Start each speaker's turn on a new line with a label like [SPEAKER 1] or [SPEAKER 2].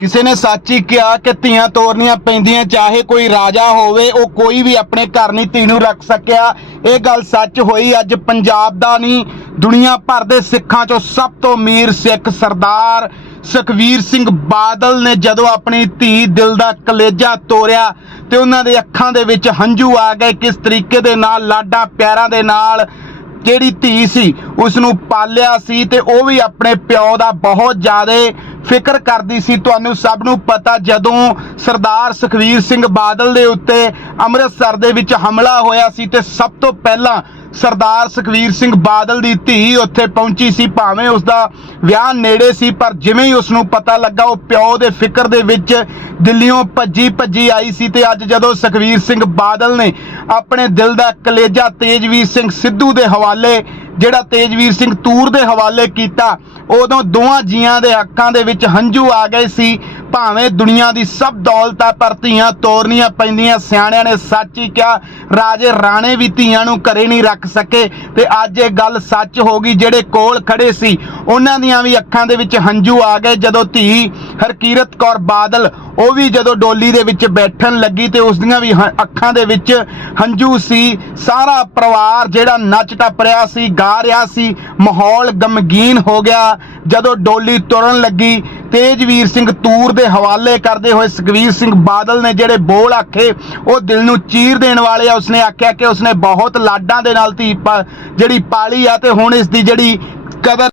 [SPEAKER 1] ਕਿਸੇ ਨੇ ਸੱਚ ਹੀ ਕਿਹਾ ਕਿ ਧੀਆਂ ਤੋਰਨੀਆਂ ਪੈਂਦੀਆਂ, ਚਾਹੇ ਕੋਈ ਰਾਜਾ ਹੋਵੇ, ਉਹ ਕੋਈ ਵੀ ਆਪਣੇ ਘਰ ਨਹੀਂ, ਧੀ ਨੂੰ ਰੱਖ ਸਕਿਆ। ਇਹ ਗੱਲ ਸੱਚ ਹੋਈ, ਅੱਜ ਪੰਜਾਬ ਦਾ ਨਹੀਂ, ਦੁਨੀਆ ਭਰ ਦੇ ਸਿੱਖਾਂ ਚੋਂ ਸਭ ਤੋਂ ਅਮੀਰ ਸਿੱਖ ਸਰਦਾਰ ਸੁਖਵੀਰ ਸਿੰਘ ਬਾਦਲ ਨੇ ਜਦੋਂ ਆਪਣੀ ਧੀ ਦਿਲ ਦਾ ਕਲੇਜਾ ਤੋੜਿਆ ਤੇ ਉਹਨਾਂ ਦੇ ਅੱਖਾਂ ਦੇ ਵਿੱਚ ਹੰਝੂ ਆ ਗਏ ਕਿਸ ਤਰੀਕੇ ਦੇ ਨਾਲ, ਲਾਡਾਂ ਪਿਆਰਾਂ ਦੇ ਨਾਲ ਜਿਹੜੀ ਧੀ ਸੀ ਉਸ ਨੂੰ ਪਾਲਿਆ ਸੀ ਤੇ ਉਹ ਵੀ ਆਪਣੇ ਪਿਓ ਦਾ ਬਹੁਤ ਜ਼ਿਆਦਾ ਫਿਕਰ ਕਰਦੀ ਸੀ। ਤੁਹਾਨੂੰ ਸਭ ਨੂੰ ਪਤਾ, ਜਦੋਂ ਸਰਦਾਰ ਸੁਖਵੀਰ ਸਿੰਘ ਬਾਦਲ ਦੇ ਉੱਤੇ ਅੰਮ੍ਰਿਤਸਰ ਦੇ ਵਿੱਚ ਹਮਲਾ ਹੋਇਆ ਸੀ ਤੇ ਸਭ ਤੋਂ ਪਹਿਲਾਂ ਸਰਦਾਰ ਸੁਖਵੀਰ ਸਿੰਘ ਬਾਦਲ ਦੀ ਧੀ ਉੱਥੇ ਪਹੁੰਚੀ ਸੀ, ਭਾਵੇਂ ਉਸ ਦਾ ਵਿਆਹ ਨੇੜੇ ਸੀ, ਪਰ ਜਿਵੇਂ ਹੀ ਉਸ ਨੂੰ ਪਤਾ ਲੱਗਾ, ਉਹ ਪਿਓ ਦੇ ਫਿਕਰ ਦੇ ਵਿੱਚ ਦਿੱਲੀੋਂ ਭੱਜੀ ਭੱਜੀ ਆਈ ਸੀ ਤੇ ਅੱਜ ਜਦੋਂ ਸੁਖਵੀਰ ਸਿੰਘ ਬਾਦਲ ਨੇ ਆਪਣੇ ਦਿਲ ਦਾ ਕਲੇਜਾ ਤੇਜਵੀਰ ਸਿੰਘ ਸਿੱਧੂ ਦੇ ਹਵਾਲੇ, ਜਿਹੜਾ ਤੇਜਵੀਰ ਸਿੰਘ ਤੂਰ ਦੇ ਹਵਾਲੇ ਕੀਤਾ, ਉਦੋਂ ਦੋਵਾਂ ਜੀਆਂ ਦੇ ਅੱਖਾਂ ਦੇ ਵਿੱਚ ਹੰਝੂ ਆ ਗਏ ਸੀ। ਭਾਵੇਂ ਦੁਨੀਆ ਦੀ ਸਭ ਦੌਲਤ ਆ ਪਰ ਧੀਆਂ ਤੋਰਨੀਆਂ ਪੈਂਦੀਆਂ, ਸਿਆਣਿਆਂ ਨੇ ਸੱਚ ਹੀ ਕਿਹਾ, ਰਾਜੇ ਰਾਣੇ ਵੀ ਧੀਆਂ ਨੂੰ ਘਰੇ ਨਹੀਂ ਰੱਖ ਸਕੇ। ਤੇ ਅੱਜ ਇਹ ਗੱਲ ਸੱਚ ਹੋ ਗਈ, ਜਿਹੜੇ ਕੋਲ ਖੜੇ ਸੀ, ਉਹਨਾਂ ਦੀਆਂ ਵੀ ਅੱਖਾਂ ਦੇ ਵਿੱਚ ਹੰਝੂ ਆ ਗਏ, ਜਦੋਂ ਧੀ ਹਰਕੀਰਤ ਕੌਰ ਬਾਦਲ, ਉਹ ਵੀ ਜਦੋਂ ਡੋਲੀ ਦੇ ਵਿੱਚ ਬੈਠਣ ਲੱਗੀ ਤੇ ਉਸ ਦੀਆਂ ਵੀ ਹ- ਅੱਖਾਂ ਦੇ ਵਿੱਚ ਹੰਝੂ ਸੀ, ਸਾਰਾ ਪਰਿਵਾਰ ਜਿਹੜਾ ਨੱਚ ਟੱਪ ਰਿਹਾ ਸੀ, ਗਾ ਰਿਹਾ ਸੀ, ਮਾਹੌਲ ਗਮਗੀਨ ਹੋ ਗਿਆ। ਜਦੋਂ ਡੋਲੀ ਤੁਰਨ ਲੱਗੀ, ਤੇਜਵੀਰ ਸਿੰਘ ਤੂਰ ਦੇ ਹਵਾਲੇ ਕਰਦੇ ਹੋਏ ਸੁਖਵੀਰ ਸਿੰਘ ਬਾਦਲ ਨੇ ਜਿਹੜੇ ਬੋਲ ਆਖੇ, ਉਹ ਦਿਲ ਨੂੰ ਚੀਰ ਦੇਣ ਵਾਲੇ ਆ, ਉਸਨੇ ਆਖਿਆ ਕਿ ਉਸਨੇ ਬਹੁਤ ਲਾਡਾਂ ਦੇ ਨਾਲ ਧੀ ਪਾ- ਜਿਹੜੀ ਪਾਲੀ ਆ ਤੇ ਹੁਣ ਇਸ ਦੀ ਜਿਹੜੀ ਕਦਰ